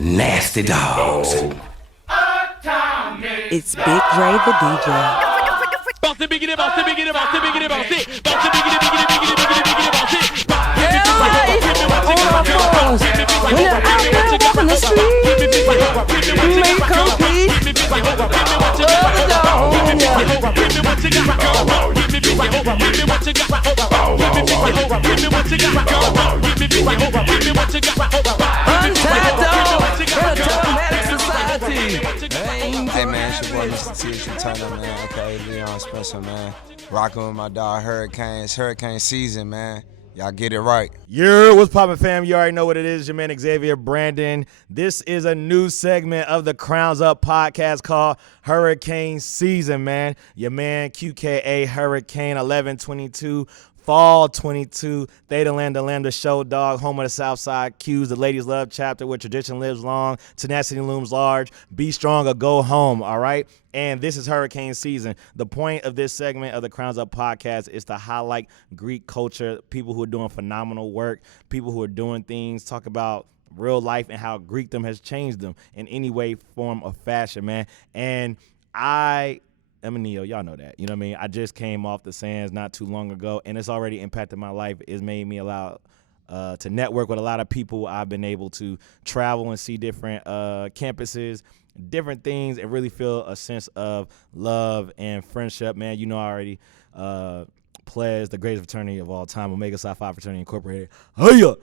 Nasty dogs. It's Big Dre the DJ. Bounce it, biggity, bounce it, biggity, bounce it, biggity, bounce it. Bounce it, biggity, biggity, biggity, biggity, bounce it. When you're out there walking the street, make it complete. Hey man, it's your boy Mr. TSU TURNUP, man. Okay, Leon Spencer, man. Rocking with my dog Hurricane. It's hurricane season, man. Y'all get it right. Yo, what's poppin', fam? You already know what it is. Your man Xavier Brandon. This is a new segment of the Crowns Up podcast called Hurricane Season, man. Your man QKA Hurricane 1122. Fall 22, Theta Lambda Lambda Show Dog, home of the Southside Q's, the Ladies Love chapter where tradition lives long, tenacity looms large, be strong or go home, all right? And this is hurricane season. The point of this segment of the Crowns Up podcast is to highlight Greek culture, people who are doing phenomenal work, people who are doing things, talk about real life and how Greekdom has changed them in any way, form, or fashion, man. And I'm a Neo, y'all know that. You know what I mean? I just came off the sands not too long ago, and it's already impacted my life. It's made me allow to network with a lot of people. I've been able to travel and see different campuses, different things, and really feel a sense of love and friendship. Man, you know I already pledged the greatest fraternity of all time, Omega Psi Phi Fraternity Incorporated. Hiya!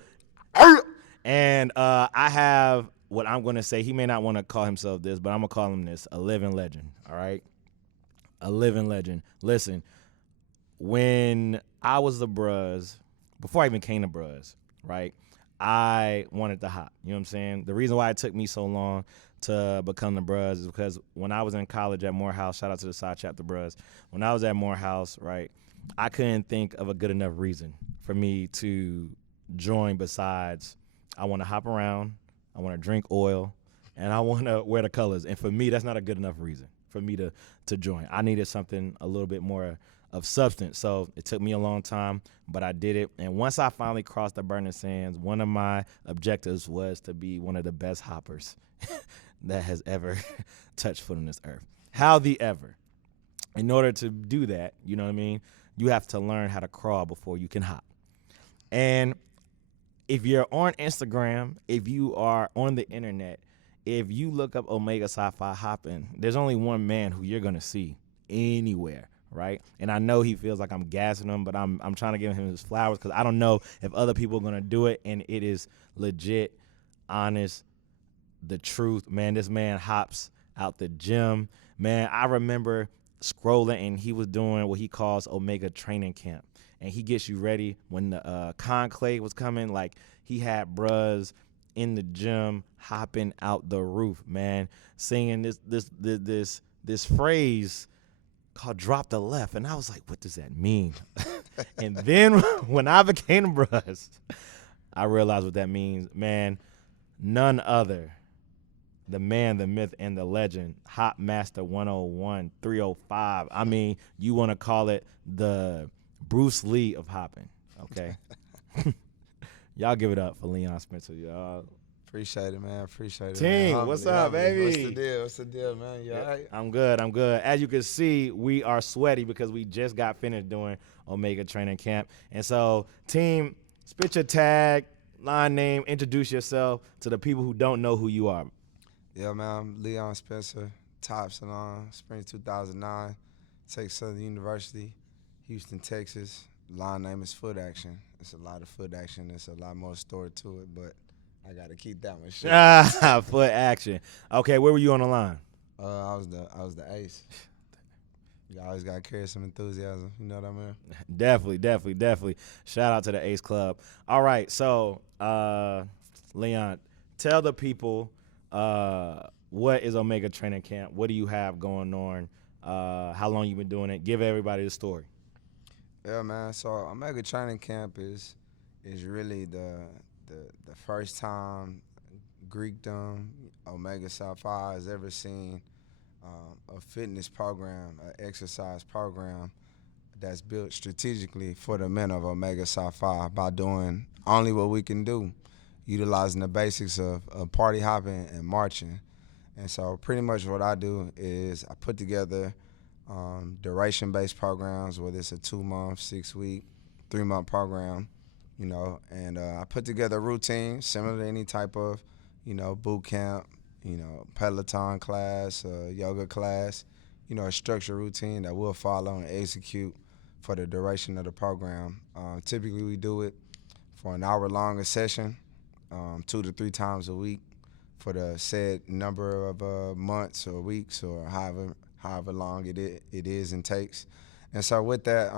And I have what I'm going to say. He may not want to call himself this, but I'm going to call him this, a living legend, all right? A living legend. Listen, when I was the Bruz, before I even came to Bruz, right, I wanted to hop. You know what I'm saying? The reason why it took me so long to become the Bruz is because when I was in college at Morehouse, shout out to the side chapter Bruz, when I was at Morehouse, right, I couldn't think of a good enough reason for me to join besides I want to hop around, I want to drink oil, and I want to wear the colors. And for me, that's not a good enough reason for me to join. I needed something a little bit more of substance. So it took me a long time, but I did it. And once I finally crossed the burning sands, one of my objectives was to be one of the best hoppers that has ever touched foot on this earth. How the ever. In order to do that, you know what I mean, you have to learn how to crawl before you can hop. And if you're on Instagram, if you are on the internet, if you look up Omega Psi Phi hopping, there's only one man who you're gonna see anywhere, right? And I know he feels like I'm gassing him, but I'm trying to give him his flowers because I don't know if other people are gonna do it, and it is legit, honest, the truth. Man, this man hops out the gym. Man, I remember scrolling and he was doing what he calls Omega Training Camp, and he gets you ready when the conclave was coming. Like, he had Bruz in the gym hopping out the roof, man, singing this phrase called "drop the left," and I was like, what does that mean? And then when I became a Bruz, I realized what that means, man. None other, the man, the myth, and the legend, Hop Master 101, 305. I mean, you want to call it the Bruce Lee of hopping, okay? Y'all give it up for Leon Spencer, y'all. Appreciate it, man. Appreciate it. Team, man. what's up, baby? What's the deal, man? You all right? I'm good. As you can see, we are sweaty because we just got finished doing Omega Training Camp. And so, team, spit your tag, line name, introduce yourself to the people who don't know who you are. Yeah, man. I'm Leon Spencer, top salon, spring 2009, Texas Southern University, Houston, Texas. Line name is Foot Action. It's a lot of foot action. There's a lot more story to it, but I got to keep that one short. Foot Action. Okay, where were you on the line? I was the ace. You always got to carry some enthusiasm. You know what I mean? Definitely. Shout out to the Ace Club. All right, so, Leon, tell the people what is Omega Training Camp? What do you have going on? How long you been doing it? Give everybody the story. Yeah, man. So Omega Training Camp is really the first time Greekdom, Omega Psi Phi has ever seen a fitness program, an exercise program that's built strategically for the men of Omega Psi Phi by doing only what we can do. utilizing the basics of party hopping and marching. And so pretty much what I do is I put together duration-based programs, whether it's a 2-month, 6-week, 3-month program, and I put together a routine similar to any type of, boot camp, Peloton class, yoga class, a structured routine that we'll follow and execute for the duration of the program. Typically we do it for an hour-long session, 2 to 3 times a week for the said number of months or weeks or however long it is and takes. And so with that,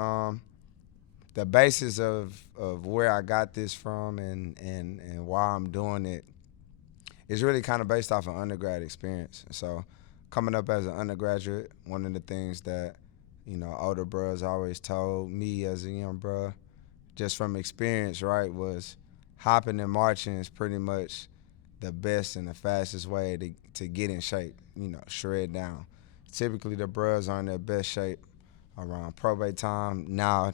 the basis of where I got this from and why I'm doing it is really kind of based off an undergrad experience. So coming up as an undergraduate, one of the things that, older bros always told me as a young bro, just from experience, right, was hopping and marching is pretty much the best and the fastest way to get in shape, shred down. Typically the bros are in their best shape around probate time. Now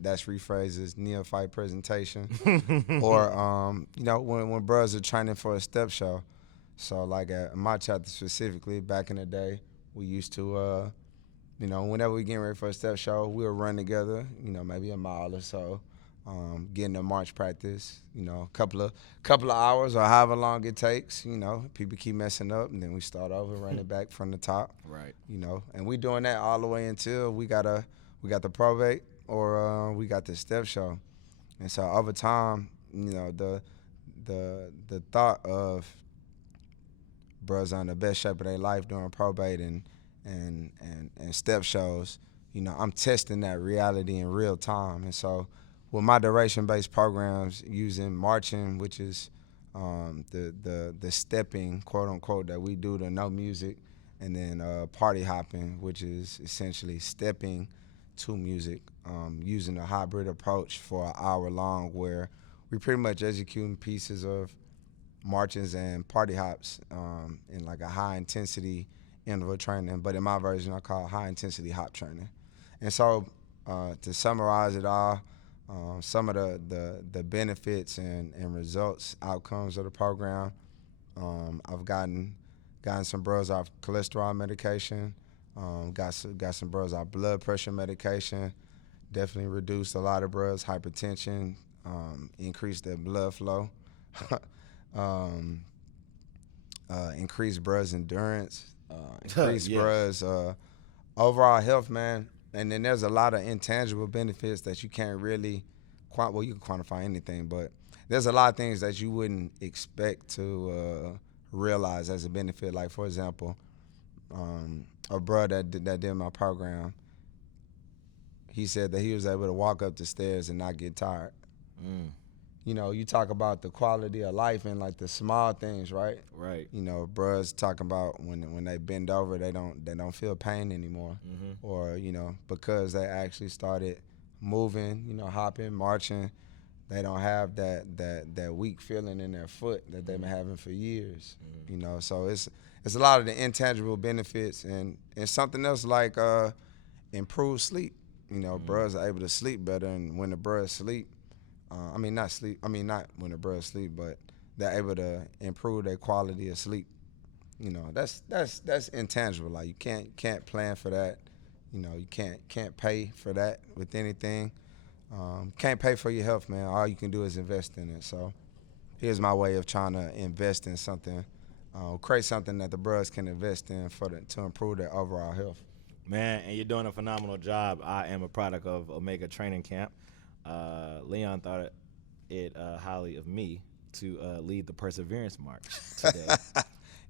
that's rephrased as neophyte presentation. Or, when bros are training for a step show. So like at my chapter specifically, back in the day, we used to, whenever we getting ready for a step show, we'll run together, maybe a mile or so, getting to march practice, a couple of hours or however long it takes, people keep messing up and then we start over, running back from the top. Right. And we doing that all the way until we got the probate or we got the step show. And so over time, the thought of brothers on the best shape of their life during probate and step shows, I'm testing that reality in real time. And so with my duration-based programs using marching, which is the stepping, quote unquote, that we do to no music, and then party hopping, which is essentially stepping to music, using a hybrid approach for an hour long where we pretty much executing pieces of marches and party hops in like a high intensity interval training, but in my version I call it high intensity hop training. And so to summarize it all, some of the benefits and results, outcomes of the program, I've gotten some bros off cholesterol medication, got some bros off blood pressure medication, definitely reduced a lot of bros hypertension, increased their blood flow. Increased bros endurance, increased bros overall health, man. And then there's a lot of intangible benefits that you can't really you can quantify anything, but there's a lot of things that you wouldn't expect to realize as a benefit. Like, for example, a bro that did my program, he said that he was able to walk up the stairs and not get tired. You talk about the quality of life and like the small things, right? Right. Bros talking about when they bend over, they don't feel pain anymore, or because they actually started moving, hopping, marching, they don't have that weak feeling in their foot that they've been having for years. So it's a lot of the intangible benefits and something else like improved sleep. Bros are able to sleep better, and when the bros sleep. Not when the bros sleep, but they're able to improve their quality of sleep. That's intangible. Like, you can't plan for that. You can't pay for that with anything. Can't pay for your health, man. All you can do is invest in it. So here's my way of trying to invest in something, create something that the bros can invest in to improve their overall health. Man, and you're doing a phenomenal job. I am a product of Omega Training Camp. Leon thought it highly of me to lead the Perseverance March today.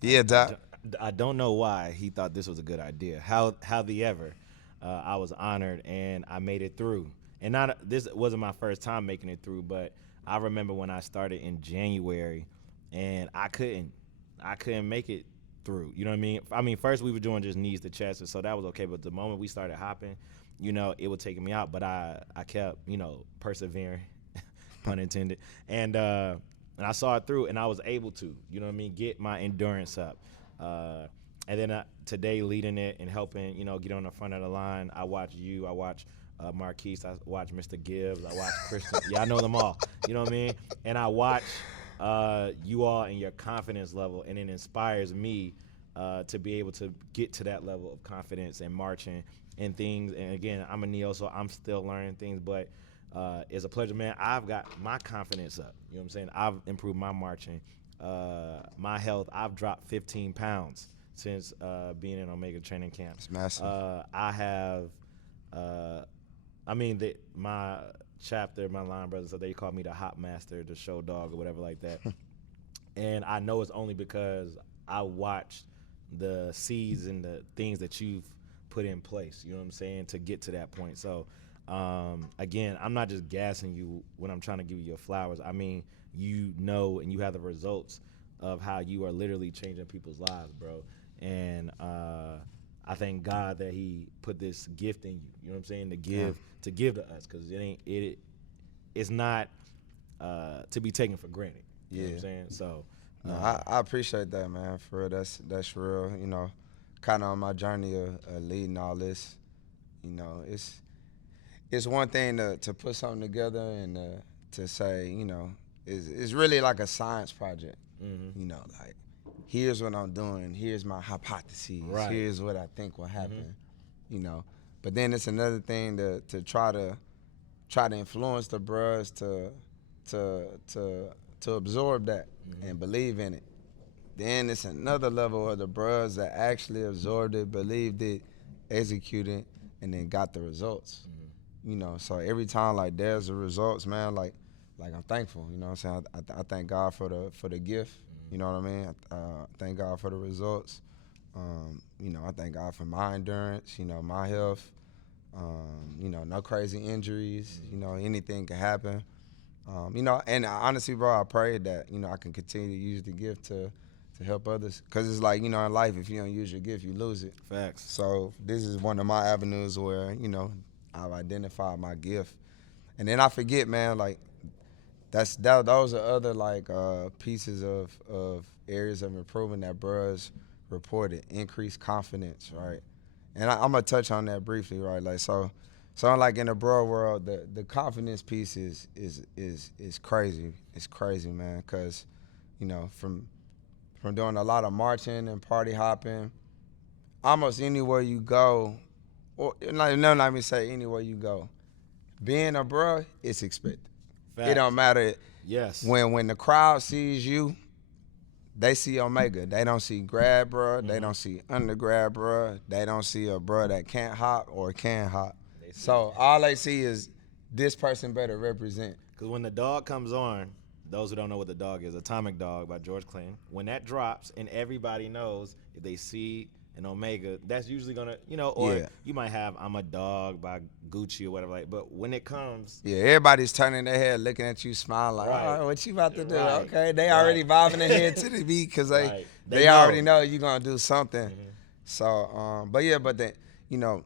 Yeah, Doc. I don't know why he thought this was a good idea. However, I was honored and I made it through. And this wasn't my first time making it through, but I remember when I started in January and I couldn't make it through. You know what I mean? First we were doing just knees to chest, so that was okay. But the moment we started hopping, it was taking me out, but I kept, persevering, pun intended, and I saw it through, and I was able to, get my endurance up. And then today, leading it and helping, get on the front of the line, I watch you, I watch Marquise, I watch Mr. Gibbs, I watch Christian. Yeah, I know them all. You know what I mean? And I watch you all and your confidence level, and it inspires me to be able to get to that level of confidence and marching and things. And again, I'm a neo, so I'm still learning things, but it's a pleasure, man. I've got my confidence up. You know what I'm saying? I've improved my marching, my health. I've dropped 15 pounds since being in Omega training camp. It's massive. I have, my chapter, my line brothers, so they call me the hop master, the show dog, or whatever like that. And I know it's only because I watched the seeds and the things that you've put in place, you know what I'm saying, to get to that point. So, again, I'm not just gassing you when I'm trying to give you your flowers. I mean, you know, and you have the results of how you are literally changing people's lives, bro. And I thank God that He put this gift in you. You know what I'm saying? To give to us, because it's not to be taken for granted. You know what I'm saying? So. No, I appreciate that, man. For real, that's real. You know, kind of on my journey of leading all this. You know, it's one thing to put something together and to say, you know, it's really like a science project. Mm-hmm. You know, like, here's what I'm doing. Here's my hypotheses. Right. Here's what I think will happen. You know, but then it's another thing to try to influence the bros to absorb that and believe in it. Then it's another level of the bros that actually absorbed it, believed it, executed, and then got the results. You know, so every time like there's the results, man, like I'm thankful. You know what I'm saying? I thank God for the gift. You know what I mean? I thank God for the results. You know, I thank God for my endurance. You know, my health. You know, no crazy injuries. You know, anything can happen. You know, and honestly, bro, I pray that, you know, I can continue to use the gift to help others. Because it's like, you know, in life, if you don't use your gift, you lose it. Facts. So this is one of my avenues where, you know, I've identified my gift. And then I forget, man, like, those are other, like, pieces of areas of improvement that bros reported. Increased confidence, right? And I'm going to touch on that briefly, right? Like, so like in the bro world, the confidence piece is crazy. It's crazy, man, because, you know, from doing a lot of marching and party hopping, almost anywhere you go, or let me say anywhere you go, being a bro, it's expected. Facts. It don't matter. Yes. When the crowd sees you, they see Omega. They don't see grad bro. They don't see undergrad bro. They don't see a bro that can't hop or can hop. So all they see is this person better represent. Because when the dog comes on, those who don't know what the dog is, Atomic Dog by George Clinton, when that drops and everybody knows, if they see an Omega, that's usually going to, you know, or you might have I'm a Dog by Gucci or whatever. Like, but when it comes. Yeah, everybody's turning their head, looking at you, smiling like, all right, what you about to do? Right. Okay, they already bobbing their head to the beat because they already know you're going to do something. So, but then, you know,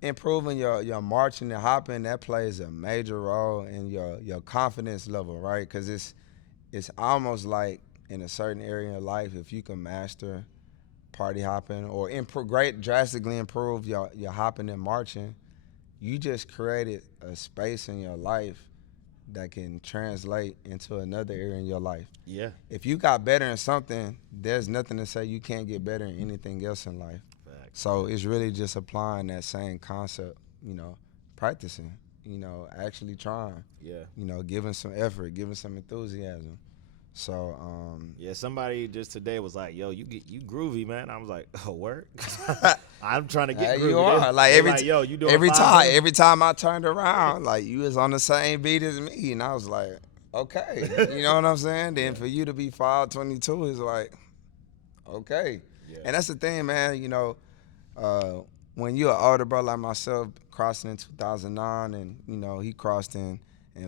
improving your marching and hopping, that plays a major role in your confidence level, right? Because it's almost like in a certain area of life, if you can master party hopping or drastically improve your hopping and marching, you just created a space in your life that can translate into another area in your life. Yeah. If you got better in something, there's nothing to say you can't get better in anything else in life. So it's really just applying that same concept, you know, practicing, you know, actually trying. Yeah. You know, giving some effort, giving some enthusiasm. So somebody just today was like, "Yo, you groovy, man." I was like, "Oh, work." I'm trying to get groovy. You are like you doing every time I turned around, like you was on the same beat as me, and I was like, "Okay," you know what I'm saying? Then for you to be 522 is like, okay. Yeah. And that's the thing, man. You know. When you're an older brother like myself, crossing in 2009, and you know he crossed in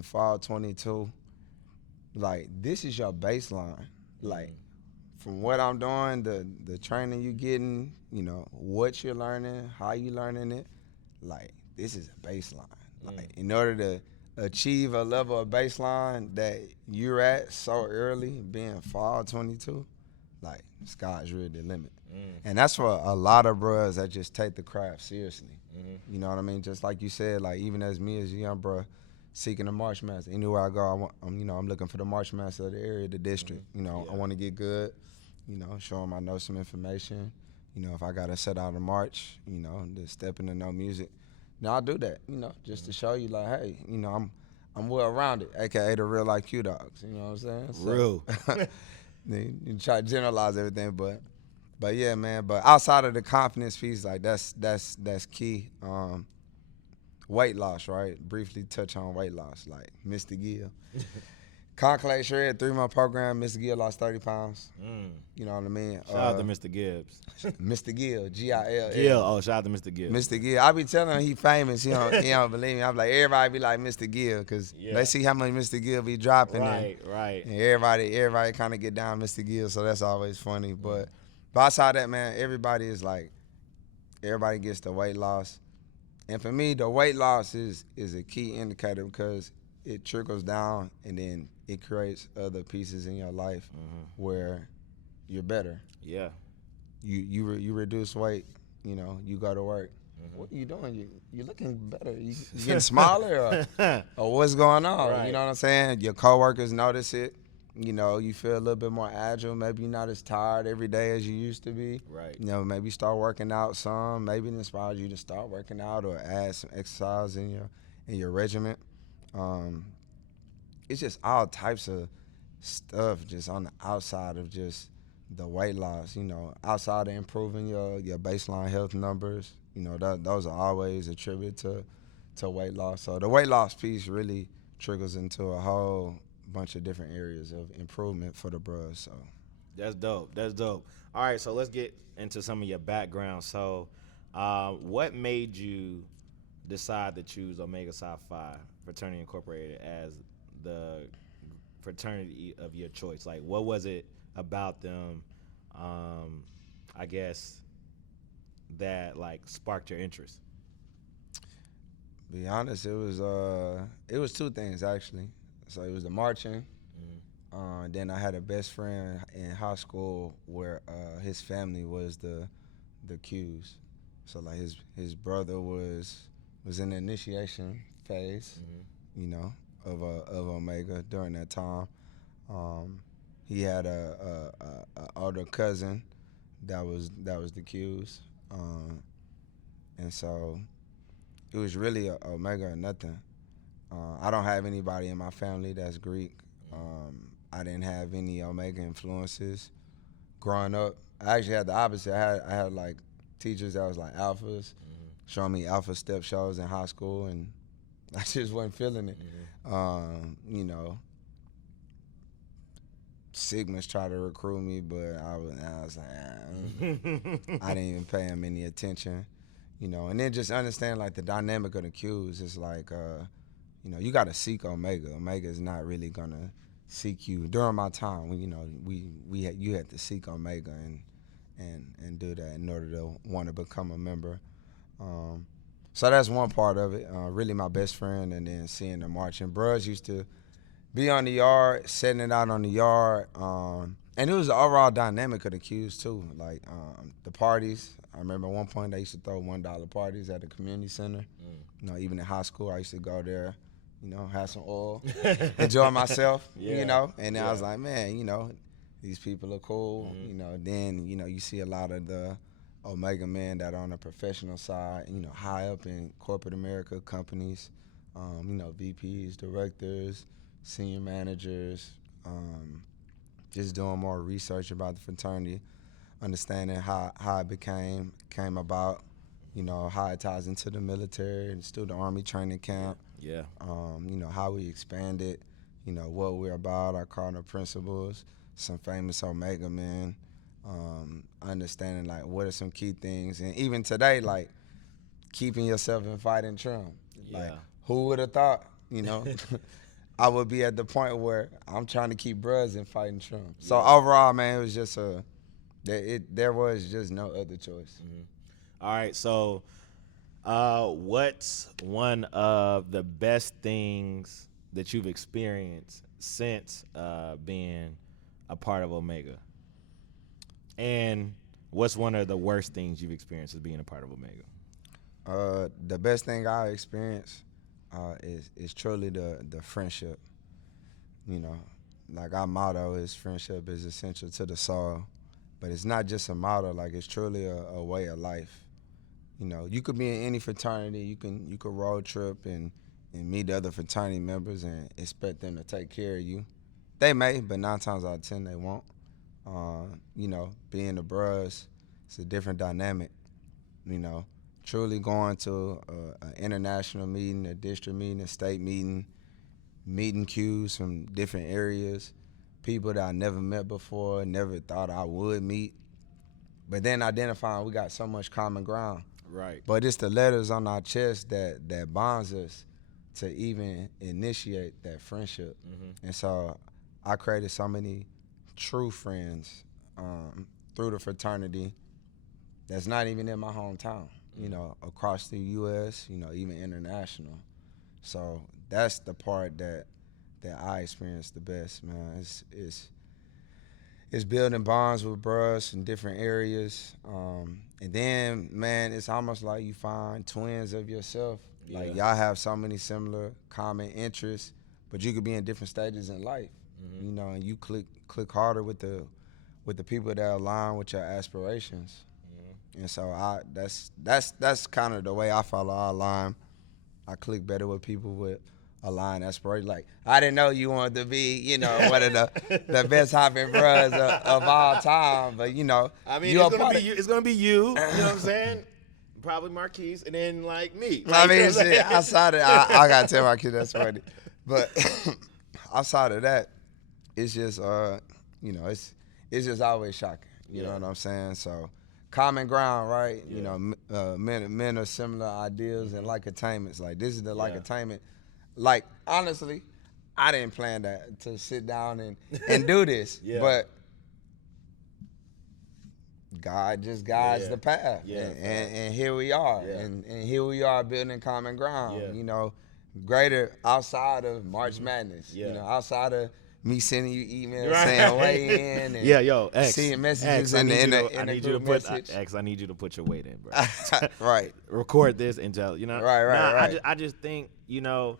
fall 22, like this is your baseline. Like from what I'm doing, the training you getting, you know what you're learning, how you learning it, like this is a baseline. Like in order to achieve a level of baseline that you're at so early, being fall 22, like sky's really the limit. And that's for a lot of bros that just take the craft seriously. You know what I mean? Just like you said, like even as me as a young bro, seeking a march master. Anywhere I go, I'm looking for the march master of the area, the district. I want to get good. Show them I know some information. If I gotta set out a march, to step into no music, I'll do that. Just to show you, like, hey, I'm well rounded, aka the real IQ dogs. You know what I'm saying? So, Real. you try to generalize everything, but yeah, man. But outside of the confidence piece, like that's key. Weight loss, right? Briefly touch on weight loss, like Mr. Gill. Conclave Shred 3-month program. Mr. Gill lost 30 pounds. You know what I mean? Shout out to Mr. Gibbs. Mr. Gill, Gill. Gill. Oh, shout out to Mr. Gibbs. Mr. Gill. I be telling him he famous. He don't believe me. I'm like, everybody be like Mr. Gill because they see how much Mr. Gill be dropping. Right. And everybody kind of get down Mr. Gill, so that's always funny. But outside that, man, everybody gets the weight loss. And for me, the weight loss is a key indicator because it trickles down and then it creates other pieces in your life where you're better. Yeah. You reduce weight, you go to work. What are you doing? You looking better. You getting smaller or what's going on? Right. You know what I'm saying? Your coworkers notice it. You feel a little bit more agile. Maybe you're not as tired every day as you used to be. Right. Maybe start working out some. Maybe it inspires you to start working out or add some exercise in your regimen. It's just all types of stuff just on the outside of just the weight loss. Outside of improving your baseline health numbers. Those are always attributed to weight loss. So the weight loss piece really triggers into a whole bunch of different areas of improvement for the bros. So That's dope. All right, so let's get into some of your background. So what made you decide to choose Omega Psi Phi Fraternity Incorporated as the fraternity of your choice? Like, what was it about them, I guess, that like sparked your interest? Be honest, it was two things actually. So it was the marching. Then I had a best friend in high school where his family was the Qs. So like his brother was in the initiation phase, of Omega during that time. He had a older cousin that was the Qs, and so it was really a Omega or nothing. I don't have anybody in my family that's Greek. I didn't have any Omega influences growing up. I actually had the opposite. I had like teachers that was like alphas, showing me alpha step shows in high school, and I just wasn't feeling it. Sigmas tried to recruit me, but I was like, I didn't even pay him any attention. And then just understand like the dynamic of the Qs is like, you got to seek Omega. Omega is not really gonna seek you. During my time, you had to seek Omega and do that in order to want to become a member. So that's one part of it. Really, my best friend, and then seeing the marching. Bros used to be on the yard, setting it out on the yard, and it was the overall dynamic of the Qs too. Like the parties. I remember at one point they used to throw $1 parties at the community center. Even in high school, I used to go there. Have some oil, enjoy myself, and then I was like, man, these people are cool, then, you see a lot of the Omega men that are on the professional side, high up in corporate America companies, VPs, directors, senior managers, just doing more research about the fraternity, understanding how it came about, how it ties into the military and student army training camp. Yeah. How we expanded, what we're about, our cardinal principles, some famous Omega men, understanding like what are some key things. And even today, like keeping yourself in fighting trim. Like who would have thought, I would be at the point where I'm trying to keep bros in fighting trim. So overall, man, it was just there was just no other choice. All right, so what's one of the best things that you've experienced since being a part of Omega? And what's one of the worst things you've experienced as being a part of Omega? The best thing I experienced is truly the friendship. You know, like our motto is friendship is essential to the soul, but it's not just a motto. Like it's truly a way of life. You know, you could be in any fraternity. You could road trip and meet the other fraternity members and expect them to take care of you. They may, but 9 times out of 10 they won't. You know, being the bros, it's a different dynamic. You know, truly going to an international meeting, a district meeting, a state meeting, meeting cues from different areas, people that I never met before, never thought I would meet. But then identifying we got so much common ground. Right. But it's the letters on our chest that bonds us to even initiate that friendship. And so I created so many true friends through the fraternity that's not even in my hometown, you know, across the U.S., you know, even international. So that's the part that I experience the best, man. It's building bonds with bros in different areas. And then, man, it's almost like you find twins of yourself. Like y'all have so many similar common interests, but you could be in different stages in life, you know, and you click harder with the people that align with your aspirations. And so that's kind of the way I follow our line. I click better with people with aligned aspirations. Like, I didn't know you wanted to be, you know, one of the best hopping bros of all time, but you know, I mean, it's gonna be you. You know what I'm saying? Probably Marquise, and then like me. I mean, shit, outside of I gotta tell Marquise that's funny, but outside of that, it's just you know, it's just always shocking. You know what I'm saying? So common ground, right? You know, men are similar ideas and like attainments. Like this is the like attainment. Like honestly, I didn't plan to sit down and do this, but God just guides the path, and here we are, and here we are building common ground. You know, greater outside of March Madness. You know, outside of me sending you emails saying weigh in, and X, seeing messages X, in I the need you to group put message. X. I need you to put your weight in, bro. Right. Record this and tell you know. Right. I just think you know.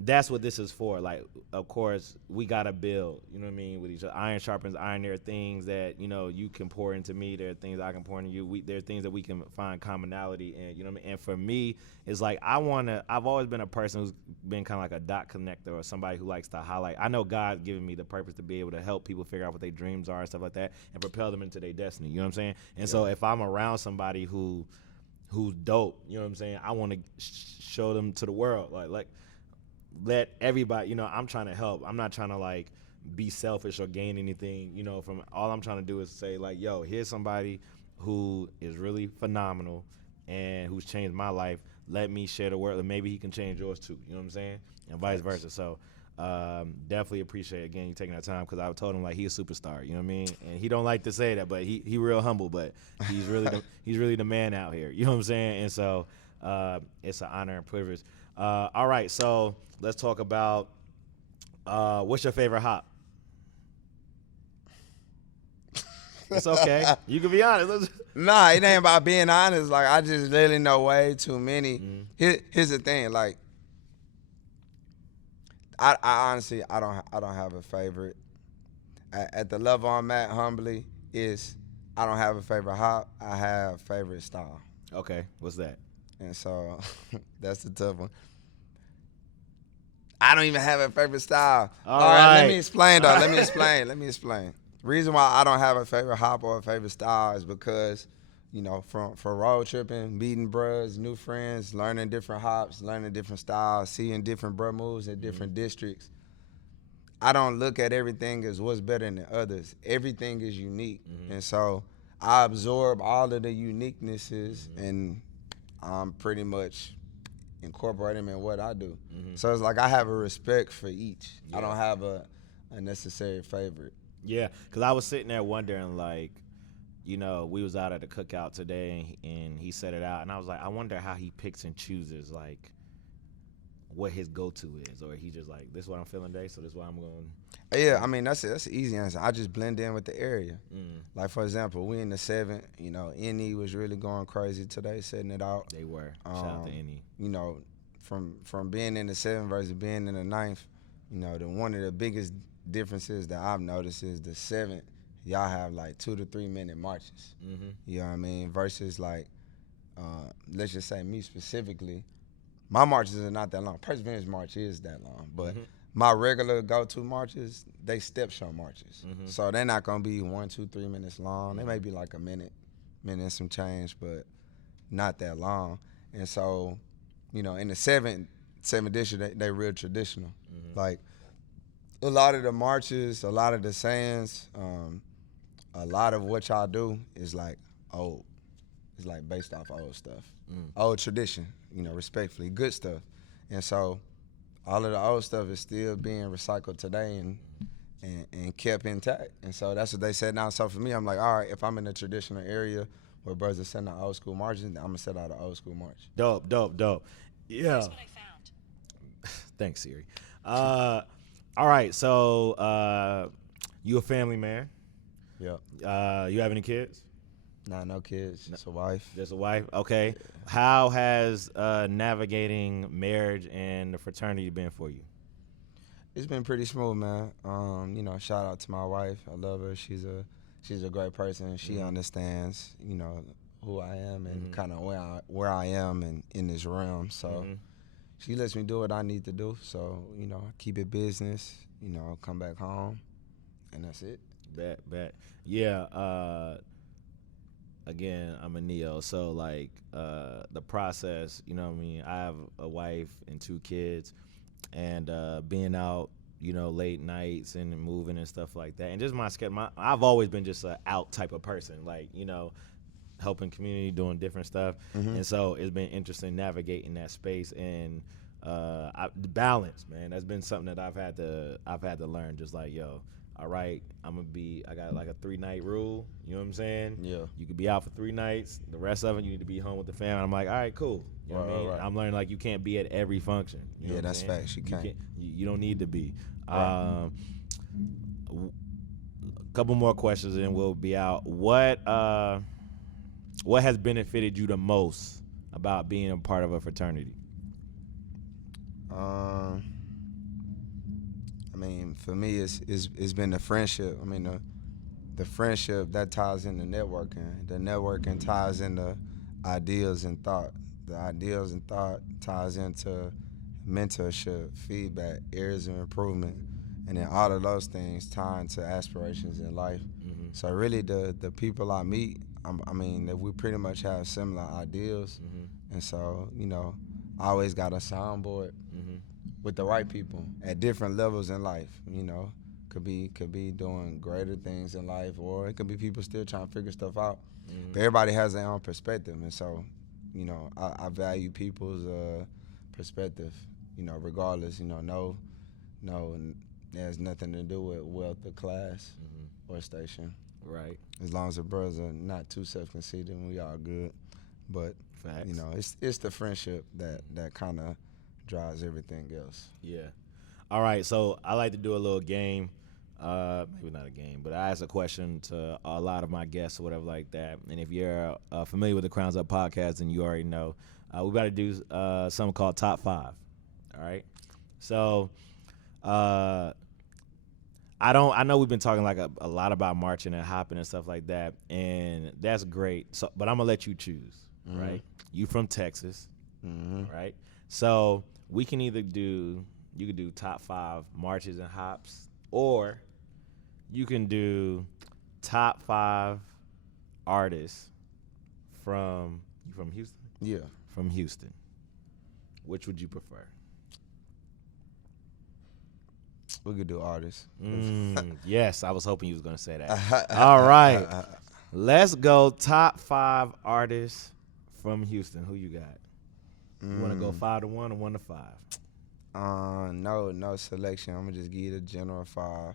That's what this is for. Like, of course, we gotta build. You know what I mean? With each other, iron sharpens iron. There are things that you know you can pour into me. There are things I can pour into you. There are things that we can find commonality in. You know what I mean? And for me, it's like I've always been a person who's been kind of like a dot connector or somebody who likes to highlight. I know God's given me the purpose to be able to help people figure out what their dreams are and stuff like that, and propel them into their destiny. You know what I'm saying? And so if I'm around somebody who's dope, you know what I'm saying? I want to show them to the world, like. Let everybody, you know, I'm trying to help. I'm not trying to like be selfish or gain anything, you know, from all I'm trying to do is say like, yo, here's somebody who is really phenomenal and who's changed my life. Let me share the word and maybe he can change yours too. You know what I'm saying? And vice versa. So definitely appreciate again you taking that time because I told him like he's a superstar. You know what I mean? And he don't like to say that, but he real humble, but he's really the man out here. You know what I'm saying? And so it's an honor and privilege. All right, so let's talk about what's your favorite hop? It's okay. You can be honest. Nah, it ain't about being honest. Like I just really know way too many. Here's the thing. Like I honestly I don't have a favorite. At the level I'm at, humbly, is I don't have a favorite hop. I have favorite style. Okay, what's that? And so that's the tough one. I don't even have a favorite style. All right, let me explain though. Let me explain. Reason why I don't have a favorite hop or a favorite style is because, you know, for road tripping, meeting bros, new friends, learning different hops, learning different styles, seeing different bro moves in different districts. I don't look at everything as what's better than others. Everything is unique. And so I absorb all of the uniquenesses and I'm pretty much incorporate them in what I do. So it's like I have a respect for each. I don't have a necessary favorite. Yeah, because I was sitting there wondering, like, you know, we was out at the cookout today and he set it out, and I was like, I wonder how he picks and chooses, like, what his go-to is, or he just like, this is what I'm feeling today, so this is what I'm going. Yeah, I mean, that's an easy answer. I just blend in with the area. Like, for example, we in the 7th, you know, NE was really going crazy today, setting it out. They were. Shout out to NE. You know, from being in the 7th versus being in the 9th, you know, one of the biggest differences that I've noticed is the 7th, y'all have like 2 to 3 minute marches. Mm-hmm. You know what I mean? Versus like, let's just say me specifically, my marches are not that long. Perseverance March is that long, but my regular go-to marches, they step show marches. So they're not gonna be 1, 2, 3 minutes long. They may be like a minute and some change, but not that long. And so, you know, in the 7th edition, they real traditional. Like a lot of the marches, a lot of the sayings, a lot of what y'all do is like old. It's like based off old stuff, old tradition, you know, respectfully, good stuff. And so all of the old stuff is still being recycled today and kept intact. And so that's what they said now. So for me, I'm like, all right, if I'm in a traditional area where brothers are sending out old school marches, then I'm gonna set out an old school march. Dope. Yeah. Here's what I found. Thanks, Siri. All right, so you a family man. Yep. You have any kids? Nah, no kids, just a wife. Just a wife? Okay. How has navigating marriage and the fraternity been for you? It's been pretty smooth, man. You know, shout out to my wife. I love her. She's a great person. She understands, you know, who I am and kind of where I am in this realm. So she lets me do what I need to do. So, you know, keep it business, you know, come back home, and that's it. Bet. Yeah, again, I'm a neo, so like the process, you know what I mean? I have a wife and 2 kids, and being out, you know, late nights and moving and stuff like that. And just my schedule, I've always been just an out type of person, like, you know, helping community, doing different stuff. And so it's been interesting navigating that space and the balance, man. That's been something that I've had to learn. Just like, yo, all right, I got like a 3-night rule. You know what I'm saying? Yeah. You could be out for 3 nights. The rest of it, you need to be home with the family. I'm like, all right, cool. You know what I mean? Right. I'm learning like you can't be at every function. You know Yeah, what I'm that's saying? facts. You can't. You don't need to be. Right. A couple more questions and we'll be out. What has benefited you the most about being a part of a fraternity? I mean, for me, it's been the friendship. I mean, the friendship that ties into networking. The networking ties into ideas and thought. The ideas and thought ties into mentorship, feedback, areas of improvement, and then all of those things tie into aspirations in life. So really, the people I meet, I mean, that we pretty much have similar ideals, and so, you know, I always got a soundboard with the right people at different levels in life. You know, could be doing greater things in life, or it could be people still trying to figure stuff out. But everybody has their own perspective, and so, you know, I value people's perspective. You know, regardless. You know, no, it has nothing to do with wealth or class or station. Right. As long as the brothers are not too self-conceited, we all good. But Facts. you know, it's the friendship that kind of drives everything else. Yeah. All right, so I like to do a little game. Maybe not a game, but I ask a question to a lot of my guests or whatever like that. And if you're familiar with the Crowns Up podcast, then you already know. We got to do something called Top 5. All right? So I know we've been talking like a lot about marching and hopping and stuff like that, and that's great. So, but I'm going to let you choose, right? You from Texas, right? So we can either you could do top 5 marches and hops, or you can do top 5 artists from Houston? Yeah. From Houston. Which would you prefer? We could do artists. Yes, I was hoping you was going to say that. All right. Let's go top 5 artists from Houston. Who you got? You want to go 5 to 1 or 1 to 5? No selection. I'm gonna just give you the general 5.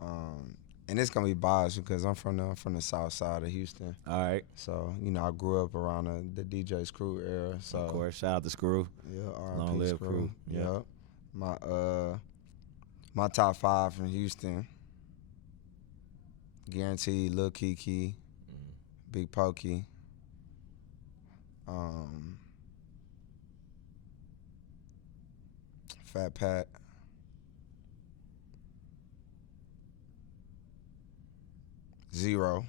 And it's gonna be biased because I'm from the south side of Houston. All right. So, you know, I grew up around the DJ Screw era. So Of course, shout out to Screw. Yeah, R.I.P. Long live Screw. Crew. Yeah. Yep. My top 5 from Houston. Guaranteed Lil Kiki, Big Pokey. Fat Pat. Zero.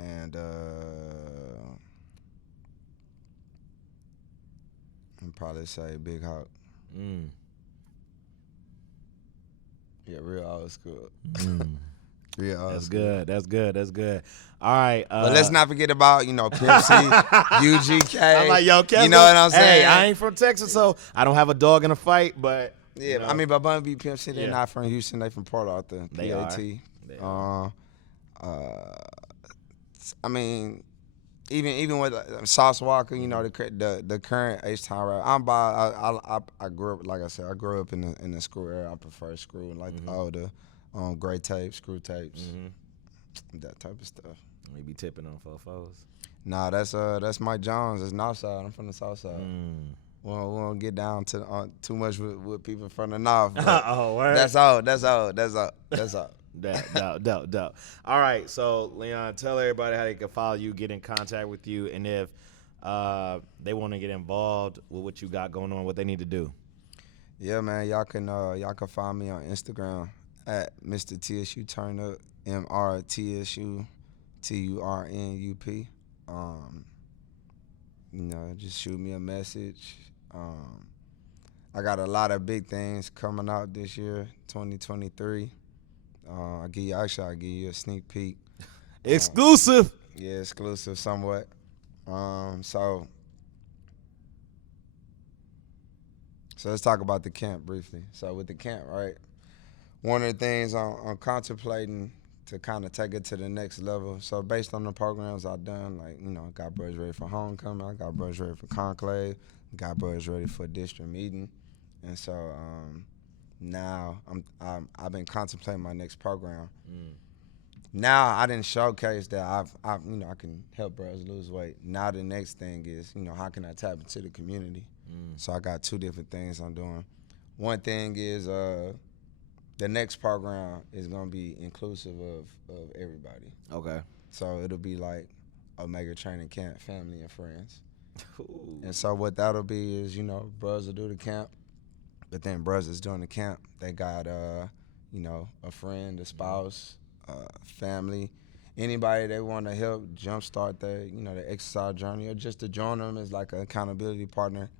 And I'd probably say Big Hawk. Yeah, real old school. Real old That's school. good. That's good. That's good. All right. But let's not forget about, Pimp C, UGK. I'm like, yo, Kevin, you know what I'm saying? Hey, I ain't from Texas, so I don't have a dog in a fight, but. Yeah, I mean, but Bun B, Pimp C, they're Yeah. not from Houston. They from Port Arthur, They PAT. They are. I mean, even with Sauce Walker, the current H-Town rap. I grew up, like I said, I grew up in the screw era. I prefer screw, like the older gray tapes, screw tapes, that type of stuff. We be tipping on 4-4s. Nah, that's Mike Jones. It's North Side. I'm from the South Side. We won't get down to too much with people from the North. Oh, word? That's all. Dope. All right, so Leon, tell everybody how they can follow you, get in contact with you, and if they want to get involved with what you got going on, what they need to do. Yeah, man, y'all can find me on Instagram at Mr. TSU TURNUP, MRTSU TURNUP. Just shoot me a message. I got a lot of big things coming out this year, 2023. I'll give you a sneak peek. Exclusive. Yeah, exclusive somewhat. So let's talk about the camp briefly. So with the camp, right, one of the things I'm contemplating to kind of take it to the next level. So based on the programs I've done, like, I got brothers ready for homecoming, I got brothers ready for conclave, got brothers ready for district meeting. And so now I've been contemplating my next program. Now I didn't showcase that I can help brothers lose weight. Now the next thing is, how can I tap into the community? So I got two different things I'm doing. One thing is the next program is gonna be inclusive of everybody. Okay. So it'll be like Omega Training Camp, family and friends. Ooh. And so what that'll be is, brothers will do the camp, but then brothers doing the camp, they got a friend, a spouse, family, anybody they want to help jumpstart their their exercise journey, or just to join them as like an accountability partner.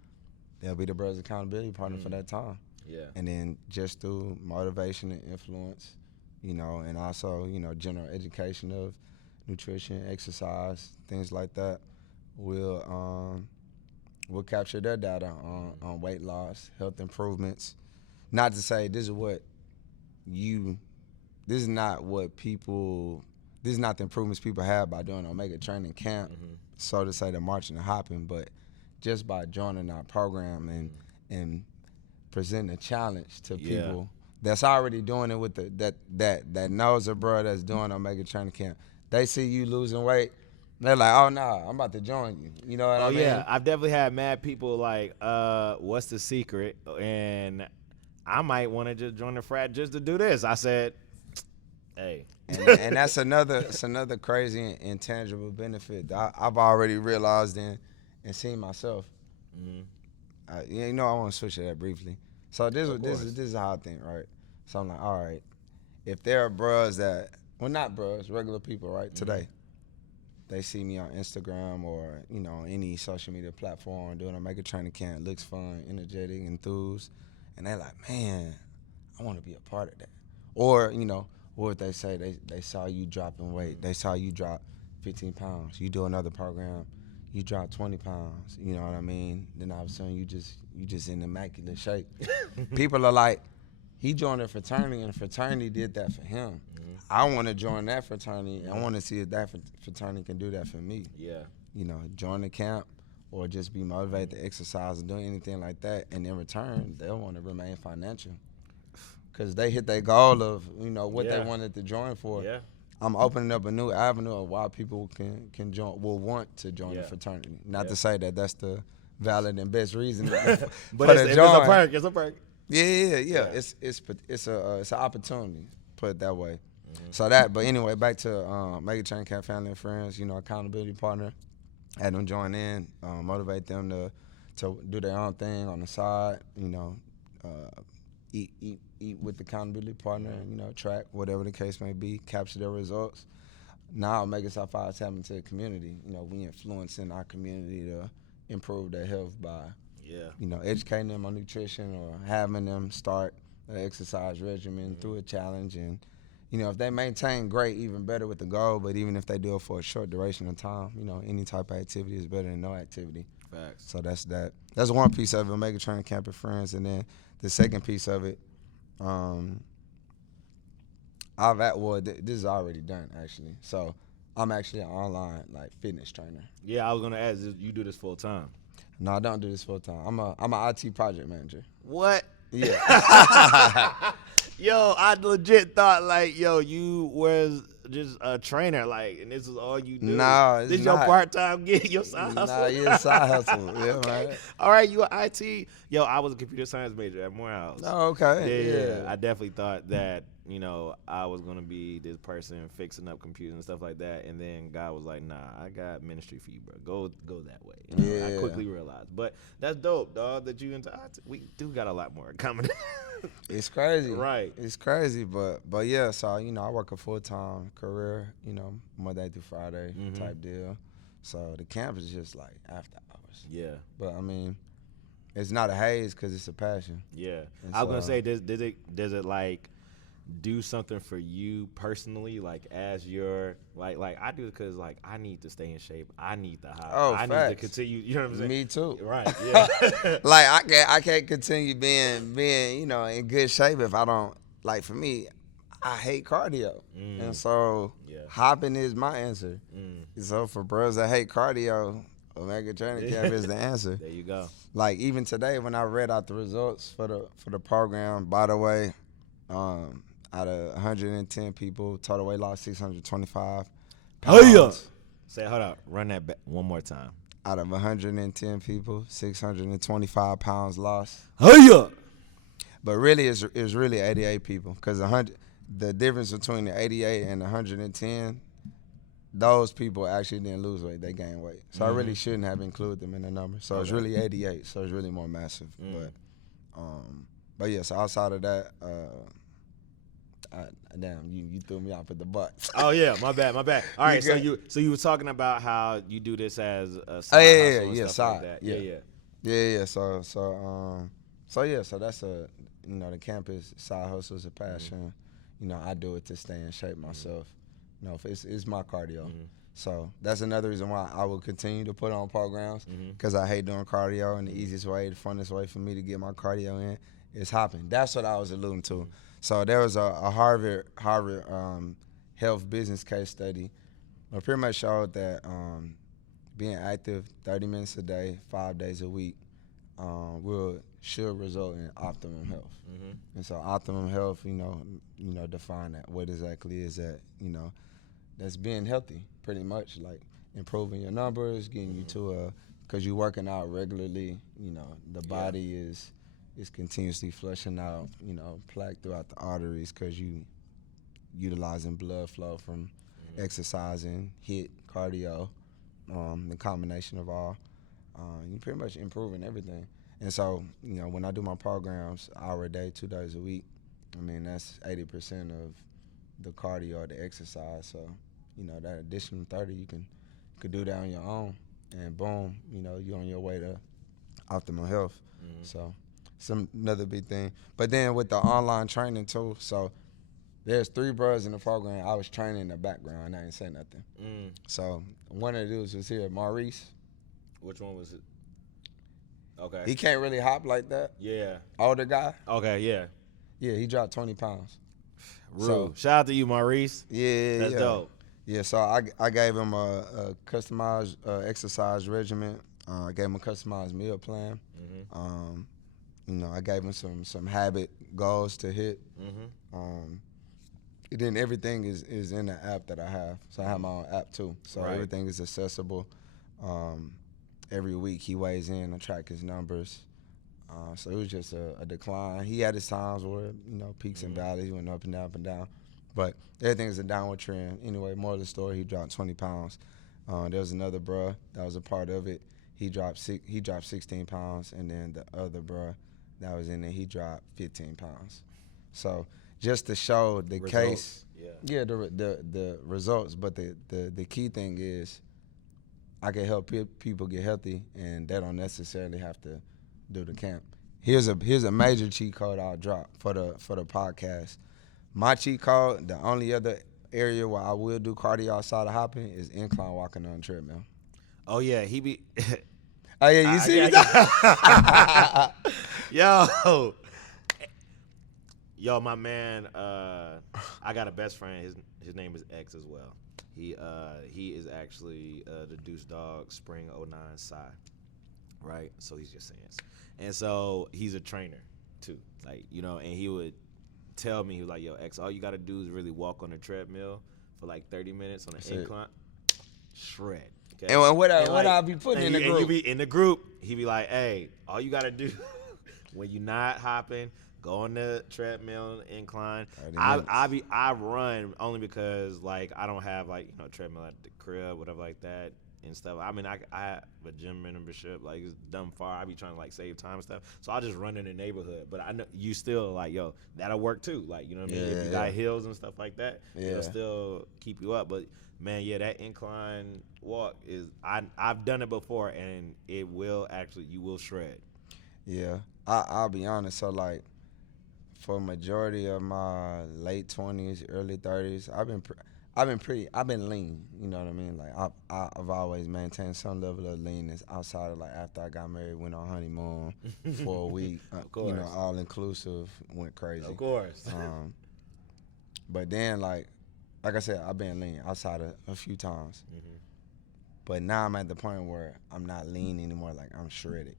They'll be the brothers' accountability partner for that time. Yeah. And then just through motivation and influence, and also, general education of nutrition, exercise, things like that, we'll capture their data on weight loss, health improvements. Not to say this is not the improvements people have by doing Omega Training Camp, so to say, the marching and hopping, but just by joining our program and present a challenge to people that's already doing it with that knows a bro that's doing Omega Training Camp. They see you losing weight, they're like, oh nah, I'm about to join you. You know what I mean? Yeah, I've definitely had mad people like, what's the secret? And I might want to just join the frat just to do this. I said, hey. And that's another crazy and intangible benefit that I've already realized and seen myself. I want to switch to that briefly. So this is how I think, right? So I'm like, all right, if there are bros that, well, not bros, regular people, right? Today, they see me on Instagram or any social media platform doing a Omega Training Camp, looks fun, energetic, enthused, and they're like, man, I want to be a part of that. Or what they say, they saw you dropping weight, they saw you drop 15 pounds, you do another program, you drop 20 pounds, you know what I mean? Then all of a sudden you just in immaculate shape. People are like, he joined a fraternity and the fraternity did that for him. I want to join that fraternity. I want to see if that fraternity can do that for me. Yeah. Join the camp or just be motivated to exercise and do anything like that. And in return, they'll want to remain financial because they hit their goal of, what they wanted to join for. Yeah. I'm opening up a new avenue of why people can join, will want to join the fraternity. Not to say that that's the valid and best reason, but it's a perk. It's a perk. Yeah. It's an opportunity. Put it that way. So that. But anyway, back to Mega Training Camp family and friends. Accountability partner. Had them join in, motivate them to do their own thing on the side, you know, eat with the accountability partner, you know, track, whatever the case may be, capture their results. Now Omega Psi Phi is tapping into the community. You know, we influencing our community to improve their health by, you know, educating them on nutrition or having them start an exercise regimen through a challenge. And, you know, if they maintain, great, even better with the goal. But even if they do it for a short duration of time, you know, any type of activity is better than no activity. Facts. So that's that. That's one piece of it, Omega Training Camp and Friends. And then the second piece of it, this is already done, actually. So I'm actually an online, like, fitness trainer. Yeah, I was gonna ask, you do this full time? No, I don't do this full time. I'm an IT project manager. What? Yeah. Yo, I legit thought like, yo, you was just a trainer, like, and this is all you do. No, it's this not. Your part-time gig, your side hustle. Nah, yeah, side hustle. Yeah, man. All right, you an IT. Yo, I was a computer science major at Morehouse. Oh, okay. Yeah. I definitely thought that, you know, I was gonna be this person fixing up computers and stuff like that, and then God was like, nah, I got ministry for you, bro. Go that way. You know, Yeah. I quickly realized, but that's dope, dog. That you into IT. We do got a lot more in common. It's crazy. Right. It's crazy, but yeah, so, you know, I work a full-time career, you know, Monday through Friday type deal. So the camp is just like after hours. Yeah. But I mean, it's not a haze because it's a passion. Yeah. And I was gonna say, does it like do something for you personally, like as your like I do it because like I need to stay in shape. I need the high. Oh, I facts. need to continue. You know what I'm saying? Me too. Right. Yeah. Like I can't continue being you know, in good shape if I don't, like, for me, I hate cardio. And so hopping is my answer. So for bros that hate cardio, Omega Training Camp is the answer. There you go. Like even today when I read out the results for the program, by the way, out of 110 people, total weight loss 625 pounds. Say, hold up, run that back one more time. Out of 110 people, 625 pounds lost. But really, it's really 88 people, because the difference between the 88 and the 110, those people actually didn't lose weight; they gained weight. So I really shouldn't have included them in the number. So it's really 88. So it's really more massive. But yeah. So outside of that, damn, you threw me off at the butt. Oh yeah, my bad. All right, so you were talking about how you do this as a side hustle and stuff like that. Yeah. So that's the campus side hustle is a passion. You know, I do it to stay in shape myself. You know, it's my cardio. So that's another reason why I will continue to put on programs, because I hate doing cardio, and the easiest way, the funnest way for me to get my cardio in is hopping. That's what I was alluding to. So there was a Harvard health business case study that pretty much showed that being active 30 minutes a day, 5 days a week, should result in optimum health. And so optimum health, you know, define that. What exactly is that? You know, that's being healthy, pretty much, like improving your numbers, getting you to because you're working out regularly. You know, the body is continuously flushing out, you know, plaque throughout the arteries, because you utilizing blood flow from exercising, HIIT, cardio, the combination of all. You pretty much improving everything. And so, you know, when I do my programs, hour a day, 2 days a week, I mean, that's 80% of the cardio or the exercise. So, you know, that additional 30, you could do that on your own, and boom, you know, you're on your way to optimal health. So another big thing. But then with the online training too, so there's 3 brothers in the program. I was training in the background. I ain't say nothing. So one of the dudes was here, Maurice. Which one was it? Okay. He can't really hop like that. Yeah. Older guy. Okay, yeah. Yeah, he dropped 20 pounds. Rude. So, shout out to you, Maurice. Yeah. That's dope. Yeah, so I gave him a customized exercise regimen. I gave him a customized meal plan. You know, I gave him some habit goals to hit. And then everything is in the app that I have. So I have my own app too. So everything is accessible. Every week he weighs in and track his numbers. So it was just a decline. He had his times where, you know, peaks and valleys, went up and down, But everything is a downward trend. Anyway, more of the story, he dropped 20 pounds. There was another bruh that was a part of it. he dropped 16 pounds, and then the other bro that was in there, he dropped 15 pounds. So just to show the case, the results. But the key thing is, I can help people get healthy, and they don't necessarily have to do the camp. Here's a major cheat code I'll drop for the podcast. My cheat code, the only other area where I will do cardio outside of hopping is incline walking on the treadmill. Oh yeah, he be. Oh yeah, you see? Yo, my man. I got a best friend. His name is X as well. He is actually the Deuce Dog Spring 09 Psi, right? So he's just saying. And so he's a trainer too, like, you know, and he would tell me, he was like, yo, X, all you gotta do is really walk on the treadmill for like 30 minutes on an incline, shred. Okay? And what I'll be putting in the group. And you be in the group, he be like, hey, all you gotta do when you're not hopping, go on the treadmill incline. I run only because like I don't have like, you know, treadmill at the crib, whatever like that and stuff. I mean, I have a gym membership, like it's dumb far. I be trying to like save time and stuff, so I just run in the neighborhood. But I know you still like, yo, that'll work too. Like, you know what I mean? If you got hills and stuff like that, it'll still keep you up. But man, yeah, that incline walk is I've done it before, and it will actually, you will shred. Yeah, I'll be honest. So like, for majority of my late 20s, early 30s, I've been lean, you know what I mean? Like I've always maintained some level of leanness outside of like after I got married, went on honeymoon for a week, you know, all inclusive, went crazy. Of course. But then like I said, I've been lean outside of a few times. Mm-hmm. But now I'm at the point where I'm not lean anymore, like I'm shredded.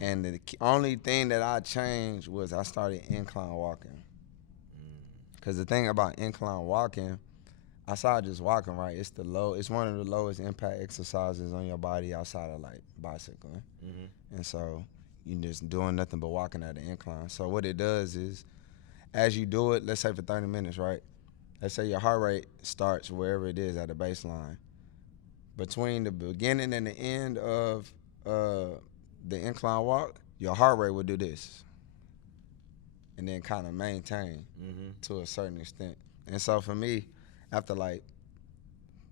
And the only thing that I changed was I started incline walking. Because the thing about incline walking, outside just walking, right, it's one of the lowest impact exercises on your body outside of like bicycling. Mm-hmm. And so you're just doing nothing but walking at an incline. So what it does is, as you do it, let's say for 30 minutes, right? Let's say your heart rate starts wherever it is at the baseline. Between the beginning and the end of the incline walk, your heart rate will do this. And then kind of maintain to a certain extent. And so for me, after like,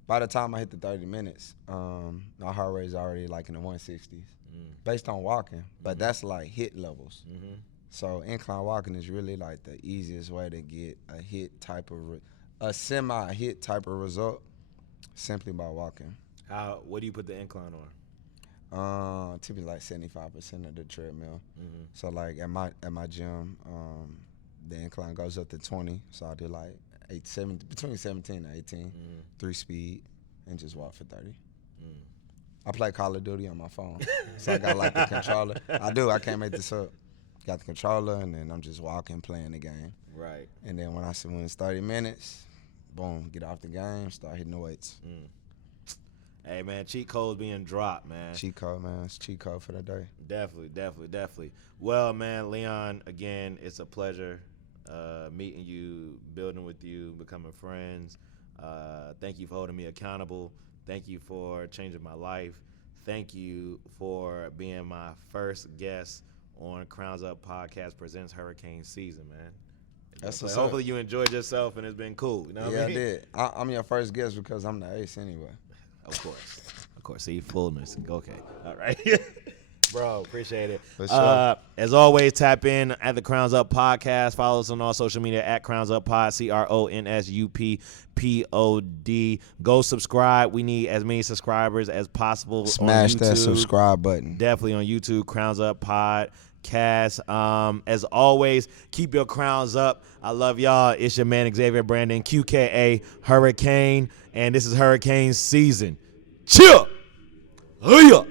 by the time I hit the 30 minutes, my heart rate is already like in the 160s based on walking, but that's like hit levels. So incline walking is really like the easiest way to get a semi-hit type of result simply by walking. What do you put the incline on? Typically like 75% of the treadmill. So like at my gym, the incline goes up to 20, so I do like between 17 and 18, 3 speed, and just walk for 30. I play Call of Duty on my phone, so I got like the controller. I can't make this up. Got the controller, and then I'm just walking, playing the game. Right. And then when it's 30 minutes, boom, get off the game, start hitting the weights. Hey, man, cheat codes being dropped, man. Cheat code, man. It's cheat code for the day. Definitely. Well, man, Leon, again, it's a pleasure meeting you, building with you, becoming friends. Thank you for holding me accountable. Thank you for changing my life. Thank you for being my first guest on Crowns Up Podcast Presents Hurricane Season, man. That's so hopefully you enjoyed yourself and it's been cool. You know what I mean? I did. I'm your first guest because I'm the ace anyway. Of course. See, fullness. Okay. All right. Bro, appreciate it. For sure. As always, tap in at the Crowns Up Podcast. Follow us on all social media at Crowns Up Pod, CRONSUPPOD. Go subscribe. We need as many subscribers as possible. Smash on YouTube. that subscribe button. Definitely on YouTube, Crowns Up Podcast. As always, keep your crowns up. I love y'all. It's your man Xavier Brandon, QKA Hurricane, and this is Hurricane Season. Chill. Hiya.